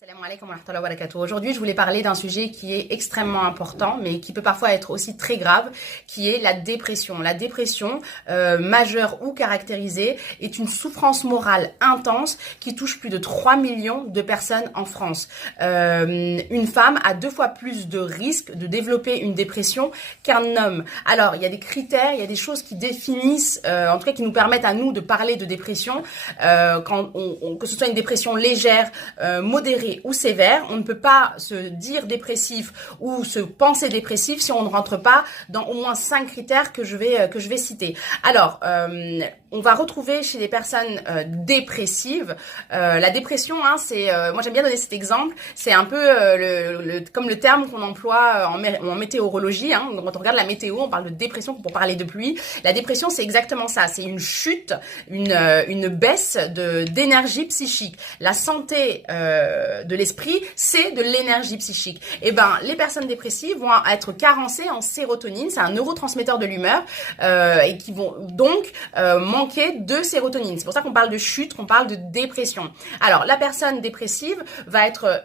Salam alaikum wa rahmatullahi wa barakatuh. Aujourd'hui, je voulais parler d'un sujet qui est extrêmement important, mais qui peut parfois être aussi très grave, qui est la dépression. La dépression, majeure ou caractérisée, est une souffrance morale intense qui touche plus de 3 millions de personnes en France. Une femme a 2 fois plus de risques de développer une dépression qu'un homme. Alors, il y a des critères, il y a des choses qui définissent, en tout cas qui nous permettent à nous de parler de dépression, que ce soit une dépression légère, modérée, ou sévère. On ne peut pas se dire dépressif ou se penser dépressif si on ne rentre pas dans au moins 5 critères que je vais citer. Alors, on va retrouver chez les personnes dépressives, la dépression, c'est, moi j'aime bien donner cet exemple, c'est un peu comme le terme qu'on emploie en météorologie, donc quand on regarde la météo, on parle de dépression pour parler de pluie. La dépression, c'est exactement ça, c'est une chute, une baisse d'énergie psychique. La santé de l'esprit, c'est de l'énergie psychique. Et ben, les personnes dépressives vont être carencées en sérotonine, c'est un neurotransmetteur de l'humeur, et qui vont donc manquer de sérotonine. C'est pour ça qu'on parle de chute, qu'on parle de dépression. Alors, la personne dépressive va être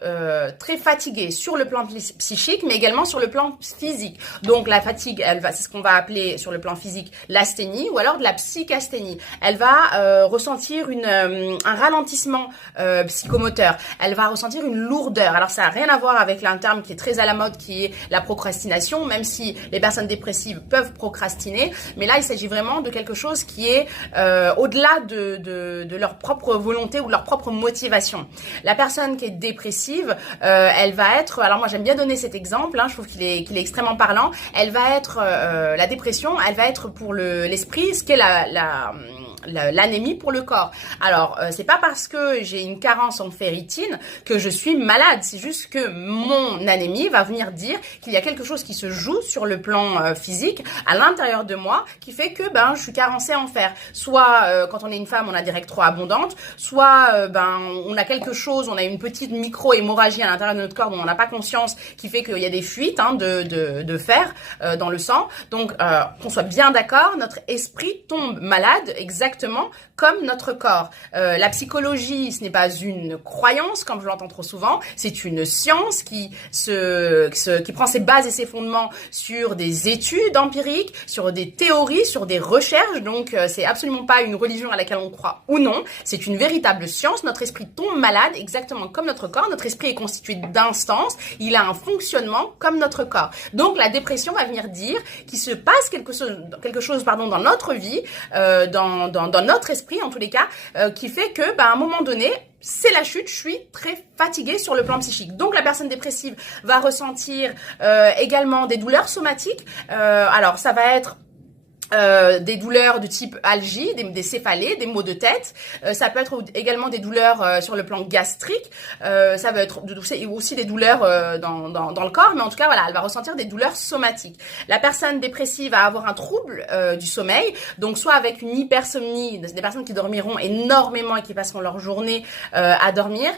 très fatiguée sur le plan psychique, mais également sur le plan physique. Donc, la fatigue, c'est ce qu'on va appeler sur le plan physique l'asthénie ou alors de la psychasthénie. Elle va ressentir un ralentissement psychomoteur. Elle va ressentir une lourdeur. Alors, ça n'a rien à voir avec un terme qui est très à la mode, qui est la procrastination, même si les personnes dépressives peuvent procrastiner. Mais là, il s'agit vraiment de quelque chose qui est au-delà de leur propre volonté ou de leur propre motivation. La personne qui est dépressive, elle va être, alors moi j'aime bien donner cet exemple, je trouve qu'il est extrêmement parlant, elle va être, la dépression, elle va être pour l'esprit ce qu'est l'anémie pour le corps. Alors, c'est pas parce que j'ai une carence en ferritine que je suis malade, c'est juste que mon anémie va venir dire qu'il y a quelque chose qui se joue sur le plan physique à l'intérieur de moi qui fait que je suis carencée en fer. Soit quand on est une femme, on a des règles trop abondantes, soit on a quelque chose, on a une petite micro-hémorragie à l'intérieur de notre corps dont on n'a pas conscience qui fait qu'il y a des fuites de fer dans le sang. Donc, qu'on soit bien d'accord, notre esprit tombe malade exactement comme notre corps. La psychologie, ce n'est pas une croyance, comme je l'entends trop souvent, c'est une science qui prend ses bases et ses fondements sur des études empiriques, sur des théories, sur des recherches. Donc, c'est absolument pas une religion à laquelle on croit ou non. C'est une véritable science. Notre esprit tombe malade exactement comme notre corps. Notre esprit est constitué d'instances. Il a un fonctionnement comme notre corps. Donc, la dépression va venir dire qu'il se passe quelque chose dans notre vie, dans notre esprit en tous les cas, qui fait que, à un moment donné, c'est la chute, je suis très fatiguée sur le plan psychique. Donc, la personne dépressive va ressentir également des douleurs somatiques. Alors, ça va être des douleurs de type algie, des céphalées, des maux de tête. Ça peut être également des douleurs sur le plan gastrique. Ça va être aussi des douleurs dans le corps, mais en tout cas, voilà, elle va ressentir des douleurs somatiques. La personne dépressive va avoir un trouble du sommeil, donc soit avec une hypersomnie, des personnes qui dormiront énormément et qui passeront leur journée à dormir,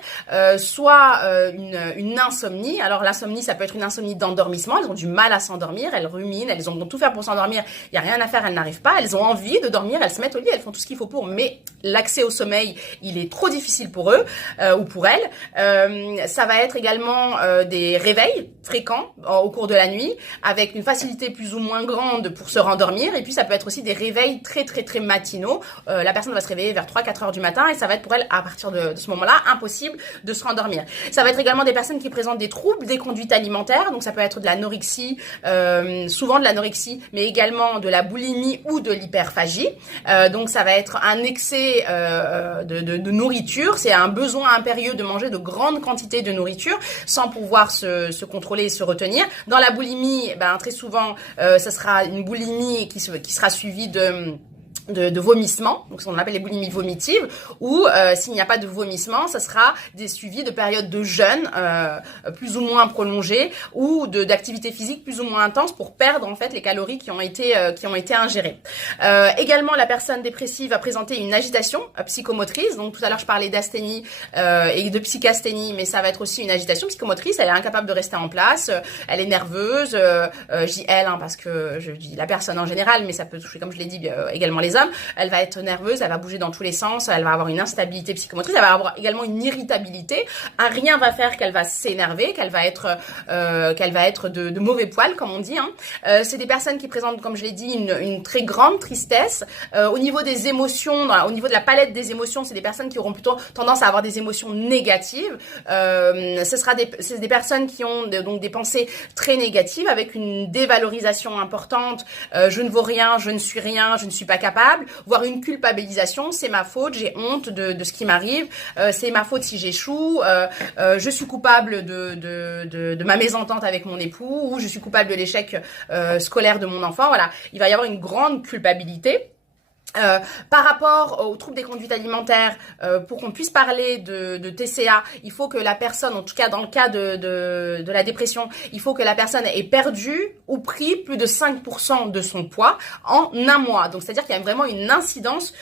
soit une insomnie. Alors l'insomnie, ça peut être une insomnie d'endormissement. Elles ont du mal à s'endormir, elles ruminent, elles ont tout faire pour s'endormir. Il y a rien à faire, elles n'arrivent pas, elles ont envie de dormir, elles se mettent au lit, elles font tout ce qu'il faut pour, mais l'accès au sommeil, il est trop difficile pour eux ou pour elles. Ça va être également des réveils fréquents au cours de la nuit, avec une facilité plus ou moins grande pour se rendormir, et puis ça peut être aussi des réveils très très très matinaux. La personne va se réveiller vers 3-4 heures du matin, et ça va être pour elle, à partir de ce moment-là, impossible de se rendormir. Ça va être également des personnes qui présentent des troubles des conduites alimentaires, donc ça peut être de l'anorexie, souvent de l'anorexie, mais également de la boulimie ou de l'hyperphagie. Donc ça va être un excès de nourriture, c'est un besoin impérieux de manger de grandes quantités de nourriture sans pouvoir se contrôler et se retenir. Dans la boulimie, très souvent, ça sera une boulimie qui sera suivie de vomissements, donc ce qu'on appelle les boulimies vomitives, ou s'il n'y a pas de vomissement, ça sera des suivis de périodes de jeûne plus ou moins prolongées ou d'activité physique plus ou moins intense pour perdre en fait les calories qui ont été ingérées. Également, la personne dépressive va présenter une agitation psychomotrice. Donc tout à l'heure je parlais d'asthénie et de psychasthénie, mais ça va être aussi une agitation psychomotrice. Elle est incapable de rester en place, elle est nerveuse. Je dis elle parce que je dis la personne en général, mais ça peut toucher, comme je l'ai dit, également les les hommes, elle va être nerveuse, elle va bouger dans tous les sens, elle va avoir une instabilité psychomotrice, elle va avoir également une irritabilité. Rien va faire qu'elle va s'énerver, qu'elle va être de mauvais poil, comme on dit. C'est des personnes qui présentent, comme je l'ai dit, une très grande tristesse. Au niveau des émotions, au niveau de la palette des émotions, c'est des personnes qui auront plutôt tendance à avoir des émotions négatives. C'est des personnes qui ont donc des pensées très négatives, avec une dévalorisation importante. Je ne vaux rien, je ne suis rien, je ne suis pas capable, voire une culpabilisation. C'est ma faute, j'ai honte de ce qui m'arrive. C'est ma faute si j'échoue. Je suis coupable de ma mésentente avec mon époux, ou je suis coupable de l'échec scolaire de mon enfant. Voilà, il va y avoir une grande culpabilité. Par rapport aux troubles des conduites alimentaires, pour qu'on puisse parler de TCA, il faut que la personne, en tout cas dans le cas de la dépression, il faut que la personne ait perdu ou pris plus de 5% de son poids en un mois. Donc c'est-à-dire qu'il y a vraiment une incidence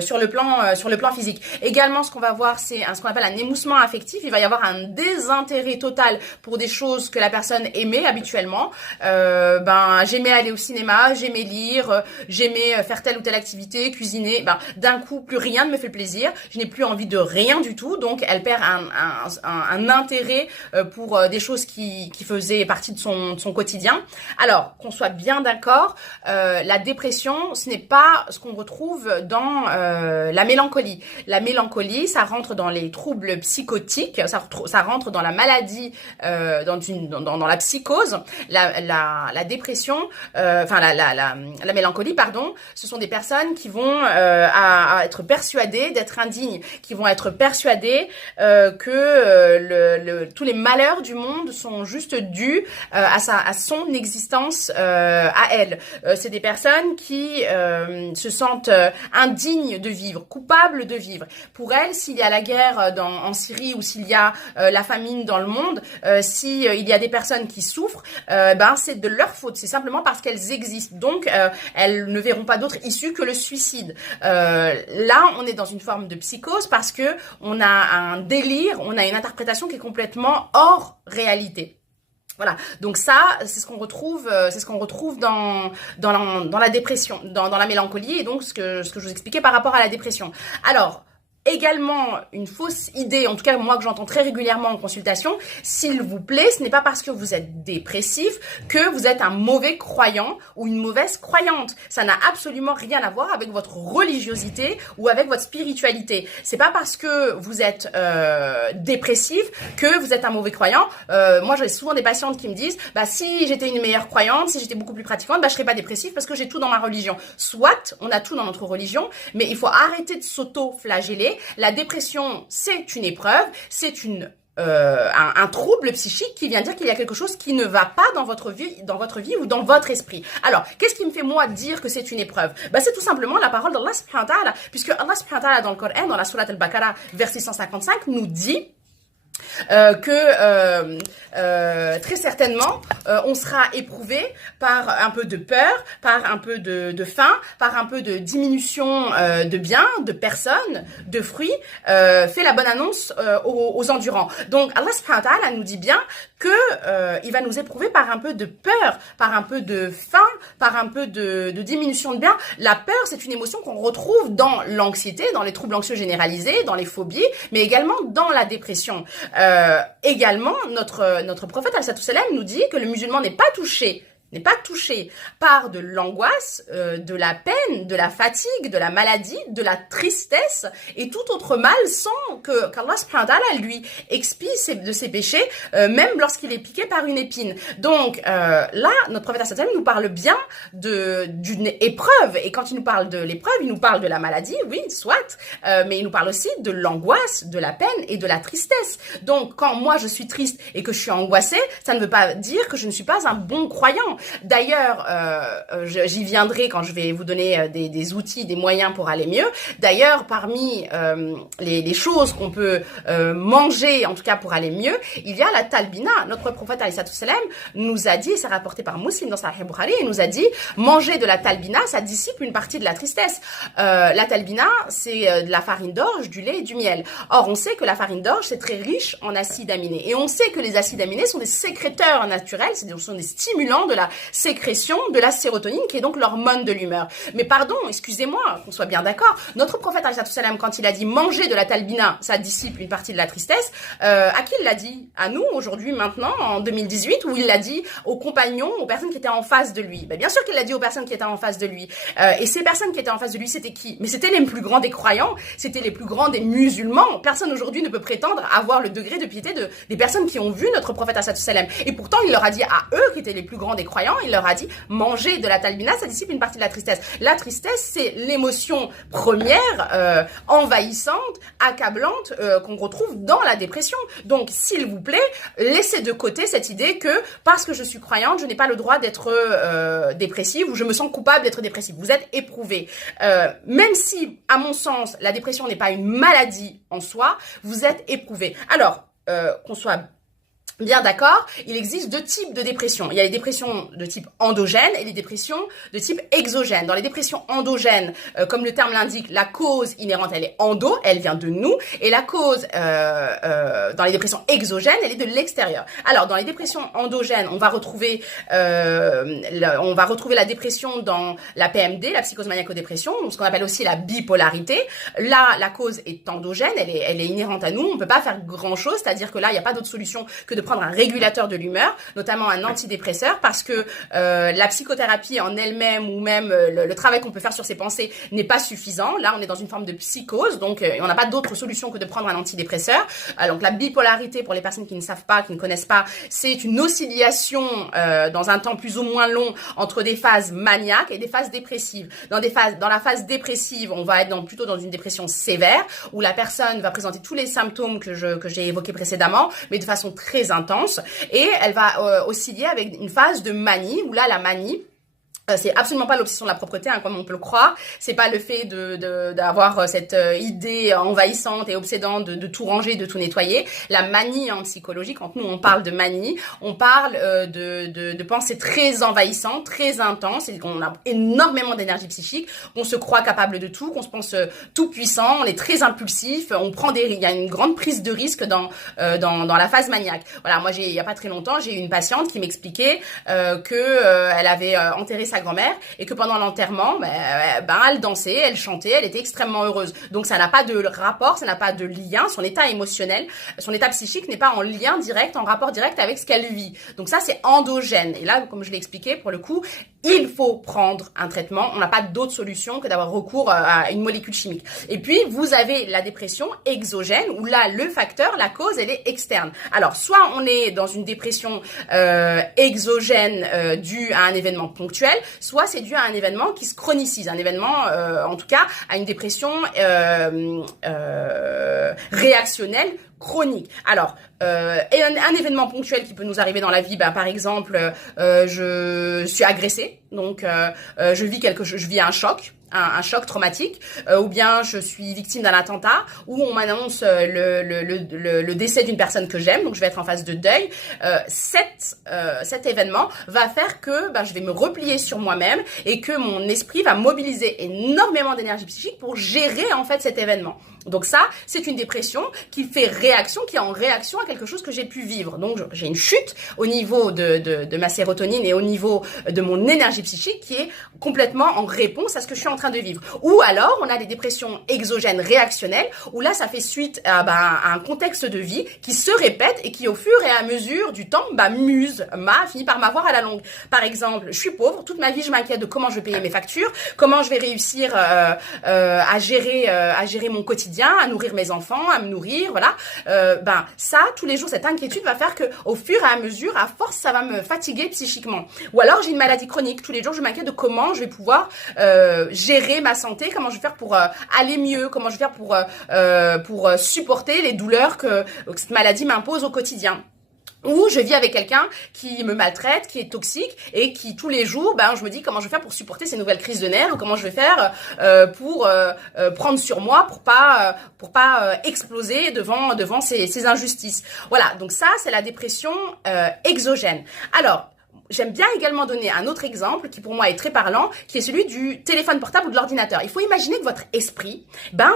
sur le plan physique. Également, ce qu'on va voir, c'est ce qu'on appelle un émoussement affectif. Il va y avoir un désintérêt total pour des choses que la personne aimait habituellement. J'aimais aller au cinéma, j'aimais lire, j'aimais faire telle ou telle activité, cuisiner, d'un coup plus rien ne me fait plaisir, je n'ai plus envie de rien du tout, donc elle perd un intérêt pour des choses qui faisaient partie de son quotidien. Alors, qu'on soit bien d'accord, la dépression, ce n'est pas ce qu'on retrouve dans la mélancolie. La mélancolie, ça rentre dans les troubles psychotiques, ça rentre dans la maladie, dans la psychose. La dépression, la mélancolie, pardon, ce sont des personnes qui vont à être persuadées d'être indignes, qui vont être persuadées que tous les malheurs du monde sont juste dus à son existence à elle. C'est des personnes qui se sentent indignes de vivre, coupables de vivre. Pour elles, s'il y a la guerre en Syrie, ou s'il y a la famine dans le monde, il y a des personnes qui souffrent, c'est de leur faute. C'est simplement parce qu'elles existent. Donc, elles ne verront pas d'autre issue que le suicide. Là, on est dans une forme de psychose parce que on a un délire, on a une interprétation qui est complètement hors réalité. Voilà, donc ça, c'est ce qu'on retrouve dans la dépression, dans la mélancolie, et donc ce que je vous expliquais par rapport à la dépression. Alors, également, une fausse idée, en tout cas moi que j'entends très régulièrement en consultation, s'il vous plaît, ce n'est pas parce que vous êtes dépressif que vous êtes un mauvais croyant ou une mauvaise croyante. Ça n'a absolument rien à voir avec votre religiosité ou avec votre spiritualité. C'est pas parce que vous êtes dépressif que vous êtes un mauvais croyant. Moi, j'ai souvent des patientes qui me disent, si j'étais une meilleure croyante, si j'étais beaucoup plus pratiquante, je serais pas dépressive parce que j'ai tout dans ma religion. Soit, on a tout dans notre religion, mais il faut arrêter de s'auto-flageller. La dépression, c'est une épreuve, c'est un trouble psychique qui vient dire qu'il y a quelque chose qui ne va pas dans votre vie ou dans votre esprit. Alors, qu'est-ce qui me fait moi dire que c'est une épreuve? C'est tout simplement la parole d'Allah subhanahu wa ta'ala, puisque Allah subhanahu wa ta'ala dans le Coran, dans la sourate Al-Baqarah, verset 155, nous dit que très certainement on sera éprouvé par un peu de peur, par un peu de faim, par un peu de diminution de biens, de personnes, de fruits. Fait la bonne annonce aux endurants. Donc Allah subhanahu wa ta'ala nous dit bien que il va nous éprouver par un peu de peur, par un peu de faim, par un peu de diminution de biens. La peur, c'est une émotion qu'on retrouve dans l'anxiété, dans les troubles anxieux généralisés, dans les phobies, mais également dans la dépression. Également, notre prophète alayhi salam nous dit que le musulman n'est pas touché par de l'angoisse, de la peine, de la fatigue, de la maladie, de la tristesse et tout autre mal sans qu'Allah subhanahu wa ta'ala lui expie de ses péchés, même lorsqu'il est piqué par une épine. Donc là, notre prophète sallallahu alayhi wa sallam nous parle bien d'une épreuve, et quand il nous parle de l'épreuve, il nous parle de la maladie, oui, soit, mais il nous parle aussi de l'angoisse, de la peine et de la tristesse. Donc quand moi je suis triste et que je suis angoissée, ça ne veut pas dire que je ne suis pas un bon croyant. D'ailleurs, j'y viendrai quand je vais vous donner des outils, des moyens pour aller mieux. D'ailleurs, parmi les choses qu'on peut manger, en tout cas pour aller mieux, il y a la talbina. Notre prophète alayhi salam nous a dit, et c'est rapporté par Muslim dans Sahih Bukhari, il nous a dit, manger de la talbina, ça dissipe une partie de la tristesse. La talbina, c'est de la farine d'orge, du lait et du miel. Or, on sait que la farine d'orge, c'est très riche en acides aminés. Et on sait que les acides aminés sont des sécréteurs naturels, ce sont des stimulants de la la sécrétion de la sérotonine, qui est donc l'hormone de l'humeur. Mais pardon, excusez-moi, qu'on soit bien d'accord, notre prophète, alayhi salam, quand il a dit manger de la talbina, ça dissipe une partie de la tristesse, à qui il l'a dit? À nous, aujourd'hui, maintenant, en 2018, ou il l'a dit aux compagnons, aux personnes qui étaient en face de lui? Ben, bien sûr qu'il l'a dit aux personnes qui étaient en face de lui. Et ces personnes qui étaient en face de lui, c'était qui? Mais c'était les plus grands des croyants, c'était les plus grands des musulmans. Personne aujourd'hui ne peut prétendre avoir le degré de piété des personnes qui ont vu notre prophète salam. Et pourtant, il leur a dit à eux, qui étaient les plus grands des croyants, il leur a dit, manger de la talbina, ça dissipe une partie de la tristesse. La tristesse, c'est l'émotion première, envahissante, accablante, qu'on retrouve dans la dépression. Donc, s'il vous plaît, laissez de côté cette idée que, parce que je suis croyante, je n'ai pas le droit d'être dépressive, ou je me sens coupable d'être dépressive. Vous êtes éprouvée. Même si, à mon sens, la dépression n'est pas une maladie en soi, vous êtes éprouvé. Alors, qu'on soit bien d'accord, il existe deux types de dépression. Il y a les dépressions de type endogène et les dépressions de type exogène. Dans les dépressions endogènes, comme le terme l'indique, la cause inhérente, elle est endo, elle vient de nous. Et la cause, dans les dépressions exogènes, elle est de l'extérieur. Alors, dans les dépressions endogènes, on va retrouver la dépression dans la PMD, la psychose maniaco-dépression, ce qu'on appelle aussi la bipolarité. Là, la cause est endogène, elle est inhérente à nous. On ne peut pas faire grand-chose, c'est-à-dire que là, il n'y a pas d'autre solution que de prendre un régulateur de l'humeur, notamment un antidépresseur, parce que la psychothérapie en elle-même ou même le travail qu'on peut faire sur ses pensées n'est pas suffisant. Là, on est dans une forme de psychose, donc on n'a pas d'autre solution que de prendre un antidépresseur. Donc la bipolarité, pour les personnes qui ne savent pas, qui ne connaissent pas, c'est une oscillation dans un temps plus ou moins long entre des phases maniaques et des phases dépressives. Dans la phase dépressive, on va être plutôt dans une dépression sévère, où la personne va présenter tous les symptômes que j'ai évoqués précédemment, mais de façon très intense, et elle va osciller avec une phase de manie, où là, la manie, c'est absolument pas l'obsession de la propreté, hein, comme on peut le croire. C'est pas le fait d'avoir cette idée envahissante et obsédante de tout ranger, de tout nettoyer. La manie en psychologie, quand nous on parle de manie, on parle de pensées très envahissantes, très intenses, et qu'on a énormément d'énergie psychique, on se croit capable de tout, qu'on se pense tout puissant, on est très impulsif, il y a une grande prise de risque dans la phase maniaque. Voilà, moi il y a pas très longtemps, j'ai eu une patiente qui m'expliquait elle avait enterré sa grand-mère et que pendant l'enterrement, elle dansait, elle chantait, elle était extrêmement heureuse. Donc ça n'a pas de rapport, ça n'a pas de lien, son état émotionnel, son état psychique n'est pas en lien direct, en rapport direct avec ce qu'elle vit. Donc ça c'est endogène. Et là, comme je l'ai expliqué, pour le coup, il faut prendre un traitement. On n'a pas d'autre solution que d'avoir recours à une molécule chimique. Et puis, vous avez la dépression exogène, où là, le facteur, la cause, elle est externe. Alors, soit on est dans une dépression exogène due à un événement ponctuel, soit c'est dû à un événement qui se chronicise, un événement, en tout cas, à une dépression réactionnelle chronique. Alors, et un événement ponctuel qui peut nous arriver dans la vie, par exemple, je suis agressée, donc je vis un choc traumatique, ou bien je suis victime d'un attentat, ou on m'annonce le décès d'une personne que j'aime, donc je vais être en phase de deuil. Cet événement va faire que je vais me replier sur moi-même et que mon esprit va mobiliser énormément d'énergie psychique pour gérer en fait cet événement. Donc ça, c'est une dépression qui est en réaction à quelque chose que j'ai pu vivre. Donc j'ai une chute au niveau de ma sérotonine et au niveau de mon énergie psychique qui est complètement en réponse à ce que je suis en train de vivre. Ou alors, on a des dépressions exogènes réactionnelles, où là, ça fait suite à un contexte de vie qui se répète et qui, au fur et à mesure du temps, finit par m'avoir à la longue. Par exemple, je suis pauvre, toute ma vie, je m'inquiète de comment je vais payer mes factures, comment je vais réussir à gérer mon quotidien, à nourrir mes enfants, à me nourrir, voilà. Ça, tous les jours, cette inquiétude va faire que, au fur et à mesure, à force, ça va me fatiguer psychiquement. Ou alors, j'ai une maladie chronique. Tous les jours, je m'inquiète de comment je vais pouvoir gérer ma santé, comment je vais faire pour aller mieux, comment je vais faire pour supporter les douleurs que cette maladie m'impose au quotidien. Ou je vis avec quelqu'un qui me maltraite, qui est toxique et qui tous les jours, je me dis comment je vais faire pour supporter ces nouvelles crises de nerfs, ou comment je vais faire pour prendre sur moi, pour pas exploser devant ces injustices. Voilà, donc ça c'est la dépression exogène. Alors, j'aime bien également donner un autre exemple qui pour moi est très parlant, qui est celui du téléphone portable ou de l'ordinateur. Il faut imaginer que votre esprit,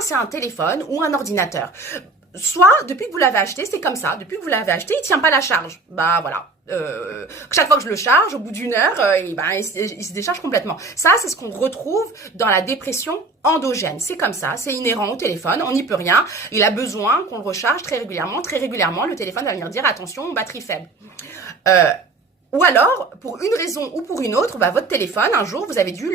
c'est un téléphone ou un ordinateur. soit, depuis que vous l'avez acheté, c'est comme ça. Depuis que vous l'avez acheté, il tient pas la charge. Bah voilà. Chaque fois que je le charge, au bout d'une heure, il se décharge complètement. Ça, c'est ce qu'on retrouve dans la dépression endogène. C'est comme ça, c'est inhérent au téléphone, on n'y peut rien. Il a besoin qu'on le recharge très régulièrement. Très régulièrement, le téléphone va venir dire attention, batterie faible. Ou alors, pour une raison ou pour une autre, bah, votre téléphone, un jour, vous avez dû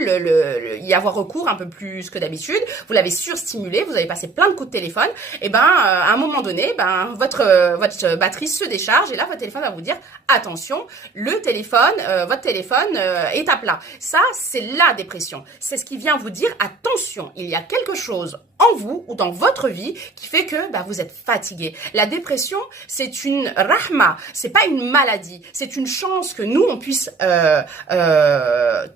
y avoir recours un peu plus que d'habitude. Vous l'avez surstimulé, vous avez passé plein de coups de téléphone. Et ben, à un moment donné, ben, votre batterie se décharge et là, votre téléphone va vous dire attention, votre téléphone est à plat. Ça, c'est la dépression. C'est ce qui vient vous dire attention, il y a quelque chose en vous ou dans votre vie qui fait que bah, vous êtes fatigué. La dépression, c'est une rahma, c'est pas une maladie, c'est une chance que nous on puisse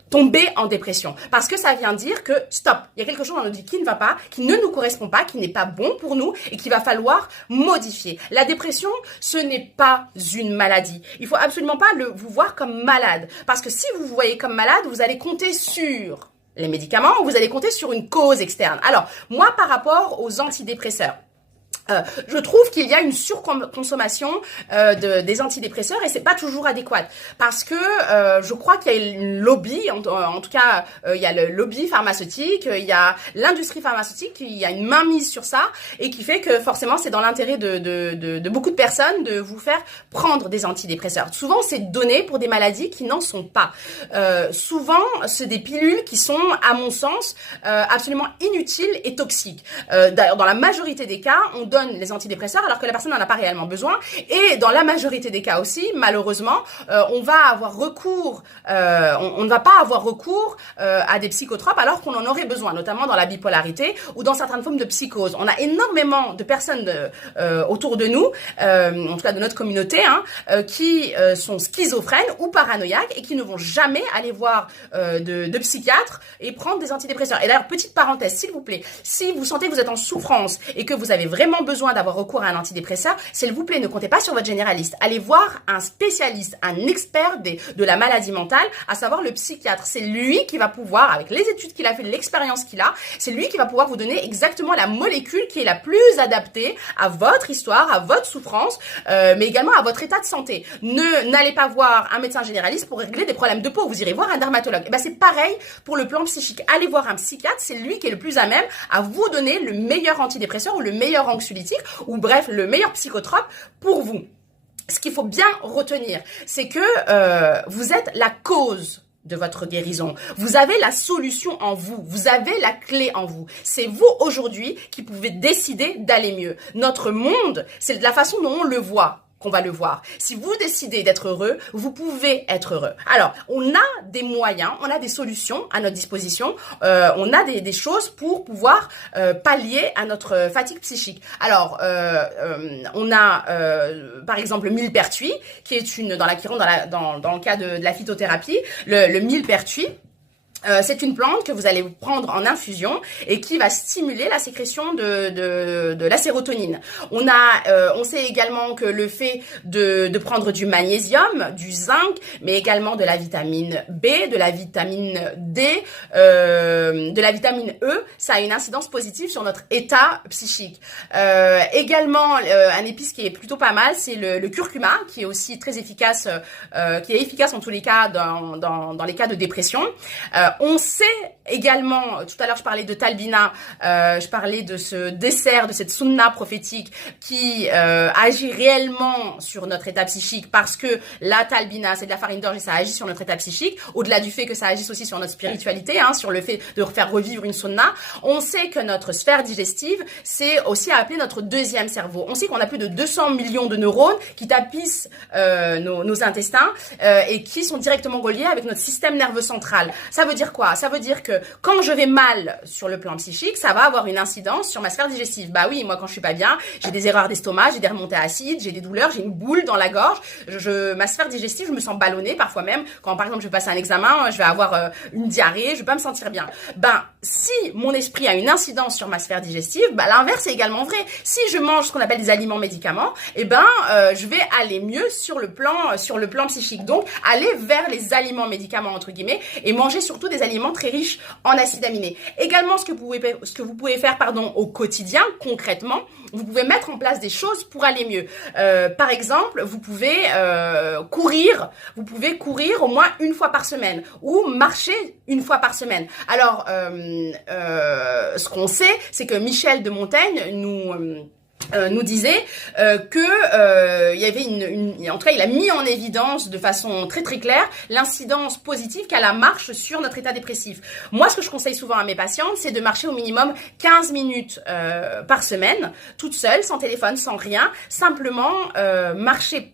tomber en dépression parce que ça vient dire que stop, il y a quelque chose dans notre vie qui ne va pas, qui ne nous correspond pas, qui n'est pas bon pour nous et qu'il va falloir modifier. La dépression, ce n'est pas une maladie. Il faut absolument pas vous voir comme malade parce que si vous vous voyez comme malade, vous allez compter sur les médicaments, vous allez compter sur une cause externe. Alors, moi, par rapport aux antidépresseurs, je trouve qu'il y a une surconsommation des antidépresseurs et c'est pas toujours adéquat parce que je crois qu'il y a une lobby, en tout cas il y a le lobby pharmaceutique, il y a l'industrie pharmaceutique, il y a une mainmise sur ça et qui fait que forcément c'est dans l'intérêt de beaucoup de personnes de vous faire prendre des antidépresseurs. Souvent c'est donné pour des maladies qui n'en sont pas. Souvent c'est des pilules qui sont à mon sens absolument inutiles et toxiques. D'ailleurs dans la majorité des cas on donne les antidépresseurs alors que la personne n'en a pas réellement besoin et dans la majorité des cas aussi malheureusement on va avoir recours on ne va pas avoir recours à des psychotropes alors qu'on en aurait besoin, notamment dans la bipolarité ou dans certaines formes de psychose. On a énormément de personnes autour de nous en tout cas de notre communauté qui sont schizophrènes ou paranoïaques et qui ne vont jamais aller voir de psychiatre et prendre des antidépresseurs. Et d'ailleurs, petite parenthèse, s'il vous plaît, si vous sentez que vous êtes en souffrance et que vous avez vraiment besoin d'avoir recours à un antidépresseur, s'il vous plaît, ne comptez pas sur votre généraliste. Allez voir un spécialiste, un expert de la maladie mentale, à savoir le psychiatre. C'est lui qui va pouvoir, avec les études qu'il a fait, l'expérience qu'il a, c'est lui qui va pouvoir vous donner exactement la molécule qui est la plus adaptée à votre histoire, à votre souffrance, mais également à votre état de santé. N'allez pas voir un médecin généraliste pour régler des problèmes de peau. Vous irez voir un dermatologue. Et ben c'est pareil pour le plan psychique. Allez voir un psychiatre, c'est lui qui est le plus à même à vous donner le meilleur antidépresseur ou le meilleur anxiolytique ou bref le meilleur psychotrope pour vous. Ce qu'il faut bien retenir, c'est que vous êtes la cause de votre guérison. Vous avez la solution en vous. Vous avez la clé en vous. C'est vous aujourd'hui qui pouvez décider d'aller mieux. Notre monde, c'est de la façon dont on le voit qu'on va le voir. Si vous décidez d'être heureux, vous pouvez être heureux. Alors, on a des moyens, on a des solutions à notre disposition, on a des choses pour pouvoir pallier à notre fatigue psychique. Alors, on a par exemple le millepertuis, qui est qui rentre dans le cas de la phytothérapie, le millepertuis. C'est une plante que vous allez prendre en infusion et qui va stimuler la sécrétion de la sérotonine. On sait également que le fait de prendre du magnésium, du zinc, mais également de la vitamine B, de la vitamine D, de la vitamine E, ça a une incidence positive sur notre état psychique. Également, un épice qui est plutôt pas mal, c'est le curcuma, qui est aussi très efficace, qui est efficace en tous les cas dans les cas de dépression. On sait également, tout à l'heure je parlais de Talbina, je parlais de ce dessert, de cette sunna prophétique qui agit réellement sur notre état psychique parce que la Talbina, c'est de la farine d'orge et ça agit sur notre état psychique, au-delà du fait que ça agisse aussi sur notre spiritualité, sur le fait de faire revivre une sunna. On sait que notre sphère digestive, c'est aussi appelé notre deuxième cerveau. On sait qu'on a plus de 200 millions de neurones qui tapissent nos intestins et qui sont directement reliés avec notre système nerveux central. Ça veut dire quoi? Ça veut dire que quand je vais mal sur le plan psychique, ça va avoir une incidence sur ma sphère digestive. Bah oui, moi quand je suis pas bien, j'ai des erreurs d'estomac, j'ai des remontées acides, j'ai des douleurs, j'ai une boule dans la gorge. Ma sphère digestive, je me sens ballonnée parfois même. Quand par exemple je vais passer un examen, je vais avoir une diarrhée, je vais pas me sentir bien. Ben si mon esprit a une incidence sur ma sphère digestive, l'inverse est également vrai. Si je mange ce qu'on appelle des aliments médicaments, je vais aller mieux sur le plan psychique. Donc aller vers les aliments médicaments entre guillemets et manger surtout plutôt des aliments très riches en acides aminés. Également, ce que vous pouvez faire au quotidien, concrètement, vous pouvez mettre en place des choses pour aller mieux. Par exemple, vous pouvez courir au moins une fois par semaine ou marcher une fois par semaine. Alors, ce qu'on sait, c'est que Michel de Montaigne nous disait que il y avait en tout cas il a mis en évidence de façon très très claire l'incidence positive qu'a la marche sur notre état dépressif. Moi, ce que je conseille souvent à mes patientes, c'est de marcher au minimum 15 minutes par semaine, toute seule, sans téléphone, sans rien, simplement marcher,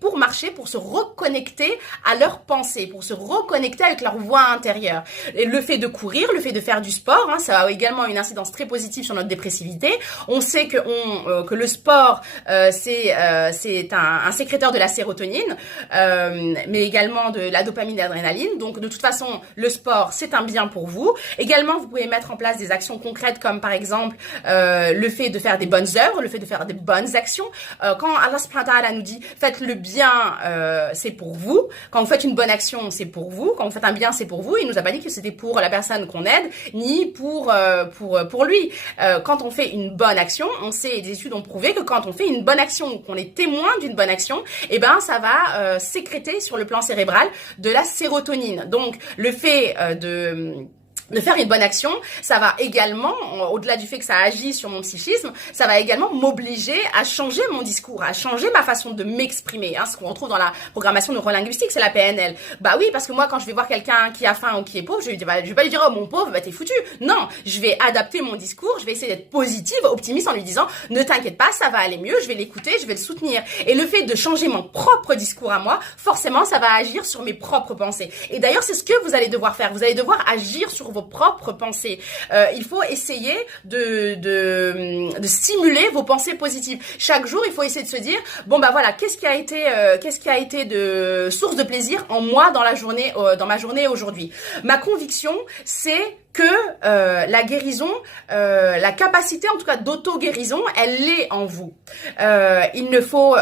pour se reconnecter à leurs pensées, pour se reconnecter avec leur voix intérieure. Et le fait de courir, le fait de faire du sport, ça a également une incidence très positive sur notre dépressivité. On sait que le sport, c'est un sécréteur de la sérotonine, mais également de la dopamine et de l'adrénaline. Donc, de toute façon, le sport, c'est un bien pour vous. Également, vous pouvez mettre en place des actions concrètes comme, par exemple, le fait de faire des bonnes œuvres, le fait de faire des bonnes actions. Quand Allah subhanahu wa ta'ala nous dit « faites le bien, c'est pour vous ». Quand vous faites une bonne action, c'est pour vous. Quand vous faites un bien, c'est pour vous. Il nous a pas dit que c'était pour la personne qu'on aide, ni pour lui. Quand on fait une bonne action, on sait, des études ont prouvé que quand on fait une bonne action ou qu'on est témoin d'une bonne action, ça va sécréter sur le plan cérébral de la sérotonine. Donc, le fait de faire une bonne action, ça va également, au-delà du fait que ça agit sur mon psychisme, ça va également m'obliger à changer mon discours, à changer ma façon de m'exprimer. Ce qu'on retrouve dans la programmation neurolinguistique, c'est la PNL. Bah oui, parce que moi, quand je vais voir quelqu'un qui a faim ou qui est pauvre, je vais pas lui dire « Oh, mon pauvre, t'es foutu ». Non, je vais adapter mon discours, je vais essayer d'être positive, optimiste en lui disant « Ne t'inquiète pas, ça va aller mieux, je vais l'écouter, je vais le soutenir ». Et le fait de changer mon propre discours à moi, forcément, ça va agir sur mes propres pensées. Et d'ailleurs, c'est ce que vous allez devoir faire. Vous allez devoir agir sur vos propres pensées. Il faut essayer de stimuler vos pensées positives. Chaque jour, il faut essayer de se dire voilà, qu'est-ce qui a été de source de plaisir en moi dans ma journée aujourd'hui. Ma conviction, c'est que la guérison, la capacité en tout cas d'auto-guérison, elle est en vous. Il faut un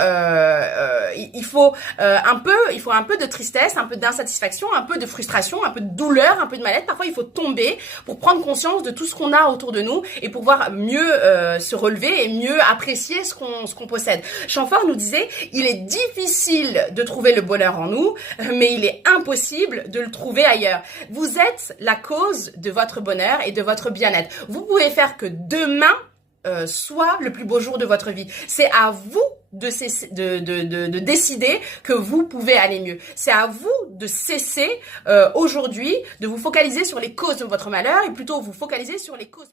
peu de tristesse, un peu d'insatisfaction, un peu de frustration, un peu de douleur, un peu de mal-être. Parfois, il faut tomber pour prendre conscience de tout ce qu'on a autour de nous et pouvoir mieux se relever et mieux apprécier ce qu'on possède. Chamfort nous disait, il est difficile de trouver le bonheur en nous, mais il est impossible de le trouver ailleurs. Vous êtes la cause de votre bonheur et de votre bien-être. Vous pouvez faire que demain soit le plus beau jour de votre vie. C'est à vous de décider que vous pouvez aller mieux. C'est à vous de cesser aujourd'hui de vous focaliser sur les causes de votre malheur et plutôt vous focaliser sur les causes